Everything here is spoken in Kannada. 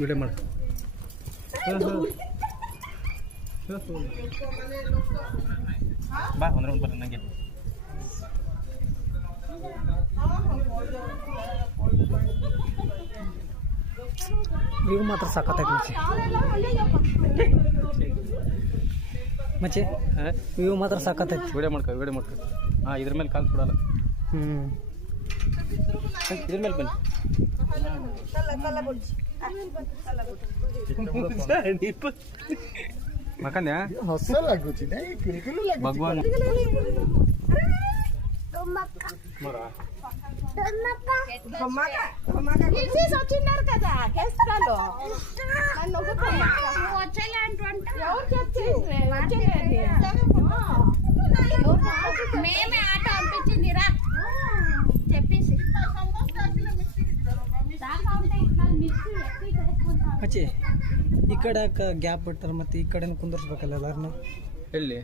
ವಿಡಿಯೋ ಮಾಡಿ ಬಾ ಒಂದು ರೌಂಡ್ ಬರ್ರಿ ನನಗೆ ಇವು ಮಾತ್ರ ಸಖತ್ತಾಗಿ ಮಚ್ಚೆ ಇವು ಮಾತ್ರ ಸಖತ್ತೈತಿ. ವಿಡಿಯೋ ಮಾಡ್ಕೊ ಹಾಂ ಇದ್ರ ಮೇಲೆ ಕಾಲು ಕೊಡಲ್ಲ. ಇದ್ರ ಮೇಲೆ ಬನ್ನಿ ಮಕಂದ್ಯಾ ಭಗವಾನ್ వచ్చిన్నారు కదా కేస్తాలో నన్ను మేమే ఆట పంపించిందిరా చెప్పేసి ಮಚ್ಚೆ ಈ ಕಡೆ ಗ್ಯಾಪ್ ಬಿಡ್ತಾರೆ ಮತ್ತೆ ಈ ಕಡೆ ಕುಂದರ್ಸ್ಬೇಕಲ್ಲ ಎಲ್ಲಾರನ್ನ. ಎಲ್ಲಿ